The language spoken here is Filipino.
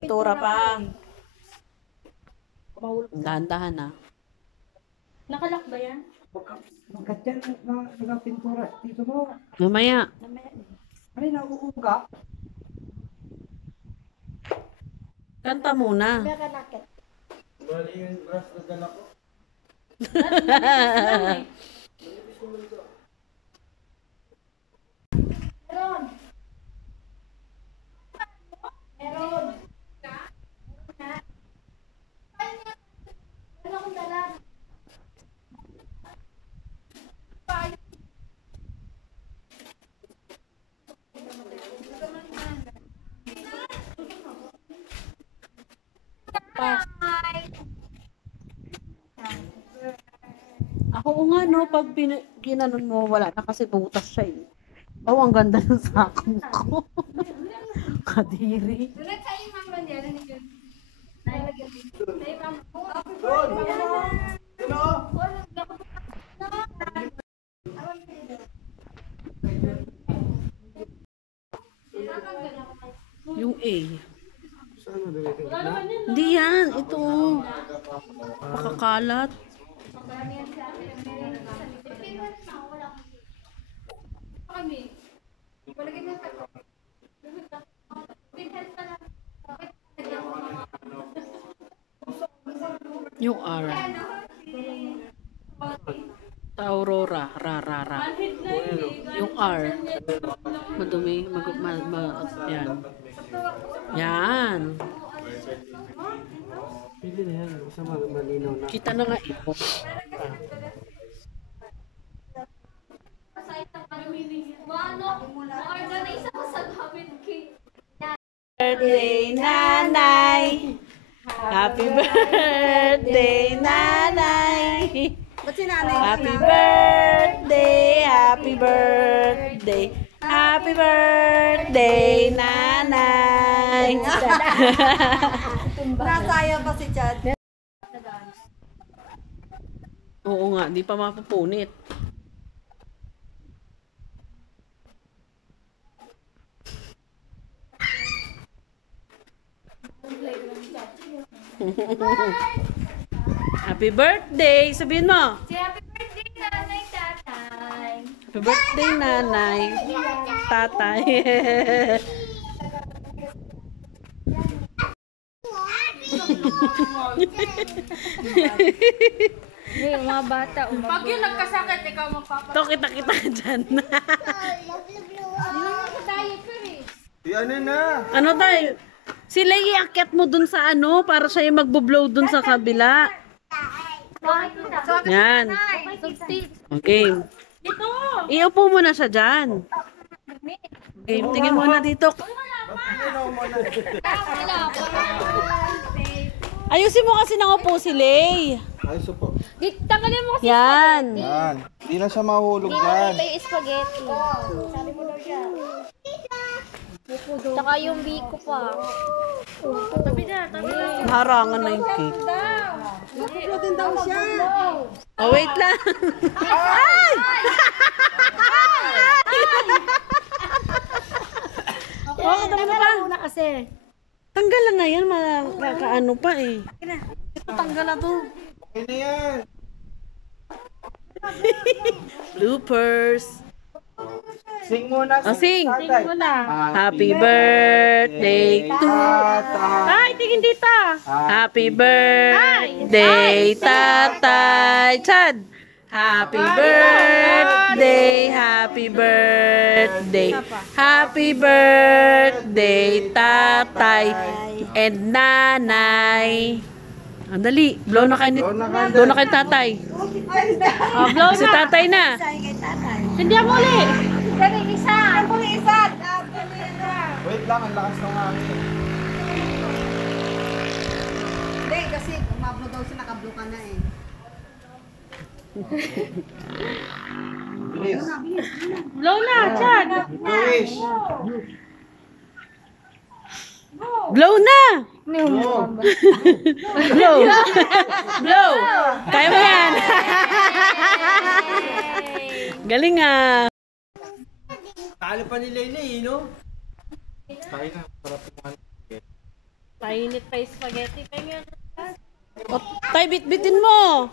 Tura pa. Dahan-dahan na. Nakalak ba yan? Magkat yan mga pintura dito mo. Mamaya. Ano yung nauuga? Kanta muna. Bali yung brush na dala ko. Ako nga no, pag ginanon mo, wala na kasi butas siya eh. Oh, ang ganda ng sakong ko. Kadiri. Yung A. Saan mo dalitin? Hindi yan. Ito. Makakalat. Yung R. Aurora. Ra. Yung R. Madumi. Yan. Yan. Pili na yan. Basta malinaw na. Kita na nga ito. Birthday, Nanay! Happy birthday, Nanay! Ba't si nanay? Happy birthday, happy birthday, happy birthday, Nanay! Nasaya pa si Chad. Oo nga, di pa mapupunit. Happy birthday! Sabihin mo! Happy birthday, nanay, tatay. Happy birthday, Nanay! Tatay! Yung mga bata, Pag yun nagkasakit, ikaw magpapatay. Ito kita dyan. Ano na? Ano tayo? Sila iakyat mo dun sa ano para siya yung magbo-blow dun sa kabila. Yan. Okay. Ito! Iupo mo na siya dyan. Okay, tingin mo na dito. Ayusin mo kasi nang upo si Lay. Ayos po. Tanggalin mo kasi Yan. Yan. Hindi na siya mahulog yan. ito yung spaghetti. Tsaka yung biko pa. Tabi na, tabi na. Harangan na yung cake. Natin daw siya. Oh, wait lang. Ay! Oh, tama na pa. Una kasi. Tanggalan na yan. Makakaano pa eh. Ito tanggal na to. Okay na yan. Bloopers. Sing muna. Oh, sing. Tatay. Happy birthday to... Ay, tingin dito. Happy birthday, Tatay Chad. Happy birthday, happy birthday, happy birthday, Tatay and Nanay. Andali, blow na kayo, blow na kayo, Tatay. Oh, blow si Tatay na. Hindi ako ulit. Kami isa. Wait lang, ang lakas ng hangin. Hindi, kasi umablo daw siya, nakablo ka na eh. Please. Blow na, Chad! Wish. Blow na! No. Blow! Blow! Kaya mo yan! Galing ah! Talo pa ni Lele, no? Tayo na, para pumahan. Mainit pa yung spaghetti. Pengen. O, tay, bitbitin mo.